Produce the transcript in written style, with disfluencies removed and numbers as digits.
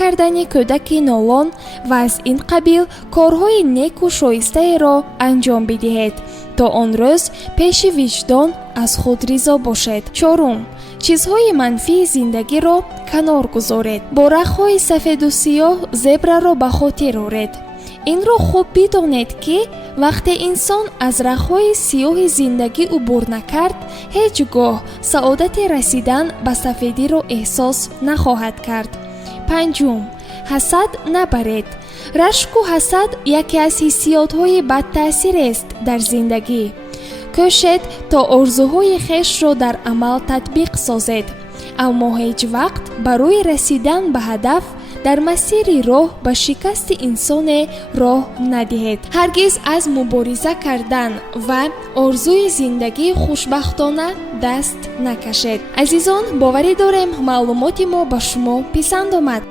кардани кӯдаки нолон ва аз ин қабил корҳои неку шоистаеро анҷом бидиҳед, то он рӯз пеши виҷдон аз худ ризо бошед. чорум, чизҳои манфии зиндагиро канор гузоред. бо рахҳои сафеду сиёҳ зебраро ба хотир оред. инро хуб бидонед ки вақте инсон аз рахҳои сиёҳи зиндагӣ убур накард, ҳеҷ гоҳ саодати расидан ба сафедиро эҳсос нахоҳад кард. панҷум, ҳасад набаред. рашку ҳасад яке аз ҳиссиётҳои бадтаъсирест дар зиндагӣ. кӯшед то орзуҳои хешро дар амал татбиқ созед, аммо ҳеҷ вақт барои расидан ба ҳадаф дар масири роҳ ба шикасти инсоне роҳ надиҳед. ҳаргиз аз мубориза кардан ва орзуи зиндагии хушбахтона даст накашед. азизон, боварӣ дорем маълумоти мо ба шумо писанд омад.